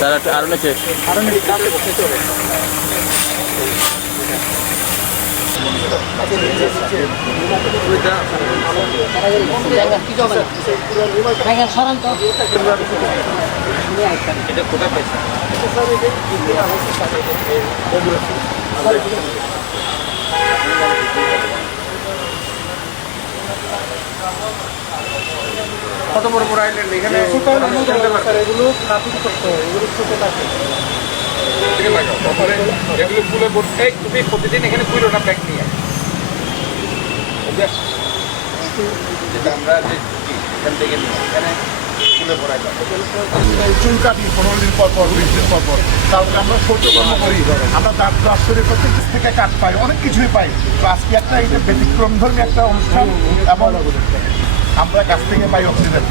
তারা আরো নিচে কত বড় বড় আইল্যান্ড এখানে এগুলো ট্রাফিক করতে হয়, এগুলো ছোট থাকে এগুলো ফুলে ভর্তি। তুমি প্রতিদিন এখানে পুরো না ব্যাগ নিয়ে আমরা যে এখান থেকে এখানে ফুলে ভরাই চুল কাটি 15 দিন পর পর 20 দিন পর পর। তারপরে আমরা শৌচকর্ম করি, আমরা দাঁত ব্রাশ করে প্রত্যেক থেকে কাঠ পাই, অনেক কিছুই পাই। তো আজকে একটা এটা ব্যতিক্রম ধর্মী একটা অনুষ্ঠান এবং আমরা গাছ থেকে পাই অক্সিজেন।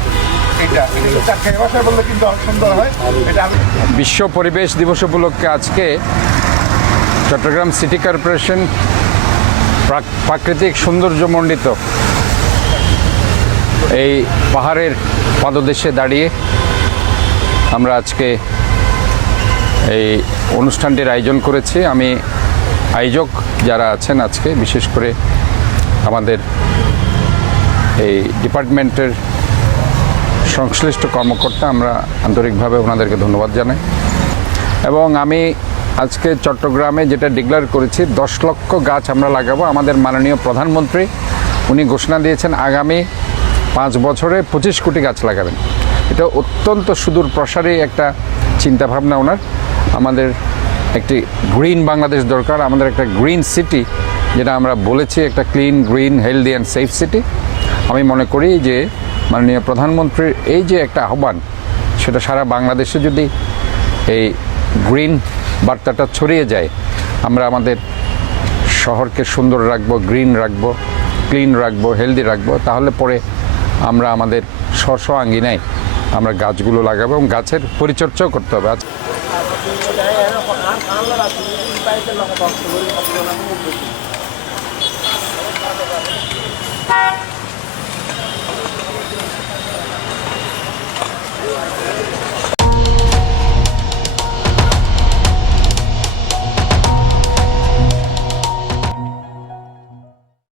বিশ্ব পরিবেশ দিবস উপলক্ষে আজকে চট্টগ্রাম সিটি কর্পোরেশন প্রাকৃতিক সৌন্দর্যমণ্ডিত এই পাহাড়ের পাদদেশে দাঁড়িয়ে আমরা আজকে এই অনুষ্ঠানটির আয়োজন করেছি। আমি আয়োজক যারা আছেন আজকে, বিশেষ করে আমাদের এই ডিপার্টমেন্টের সংশ্লিষ্ট কর্মকর্তা, আমরা আন্তরিকভাবে ওনাদেরকে ধন্যবাদ জানাই। এবং আমি আজকে চট্টগ্রামে যেটা ডিক্লেয়ার করেছি 10 লক্ষ গাছ আমরা লাগাবো। আমাদের মাননীয় প্রধানমন্ত্রী উনি ঘোষণা দিয়েছেন আগামী 5 বছরে 25 কোটি গাছ লাগাবেন। এটা অত্যন্ত সুদূর প্রসারী একটা চিন্তাভাবনা ওনার। আমাদের একটি গ্রিন বাংলাদেশ দরকার, আমাদের একটা গ্রিন সিটি, যেটা আমরা বলেছি একটা clean, green, healthy and safe city. আমি মনে করি যে মাননীয় প্রধানমন্ত্রীর এই যে একটা আহ্বান, সেটা সারা বাংলাদেশে যদি এই গ্রিন বার্তাটা ছড়িয়ে যায়, আমরা আমাদের শহরকে সুন্দর রাখবো, গ্রিন রাখবো, ক্লিন রাখবো, হেলদি রাখবো, তাহলে পরে আমরা আমাদের স্ব আঙ্গিনায় আমরা গাছগুলো লাগাবো এবং গাছের পরিচর্যাও করতে হবে।